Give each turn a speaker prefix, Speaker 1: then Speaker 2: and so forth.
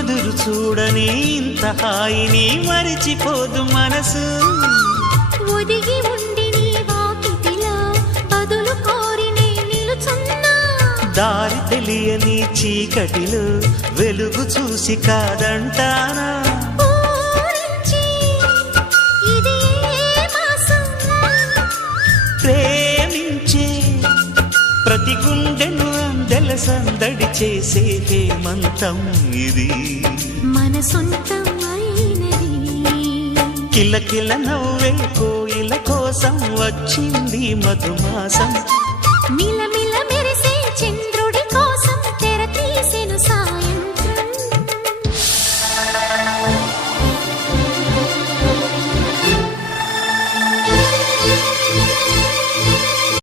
Speaker 1: ఎదురు చూడని ఇంత హాయిని మరిచిపోదు మనసు.
Speaker 2: ఒదిగి ఉండి నీ వాకిటిలో బదులు నిలుచున్నా.
Speaker 1: దారి తెలియని చీకటిలో వెలుగు చూసి కాదంటానా? ప్రేమించే ప్రతి గుండెను అందెల సందడి చేసే హేమంతం ఇది.
Speaker 2: మన సొంతం
Speaker 1: కిలకిల నవ్వే కోయిల కోసం వచ్చింది మధుమాసం.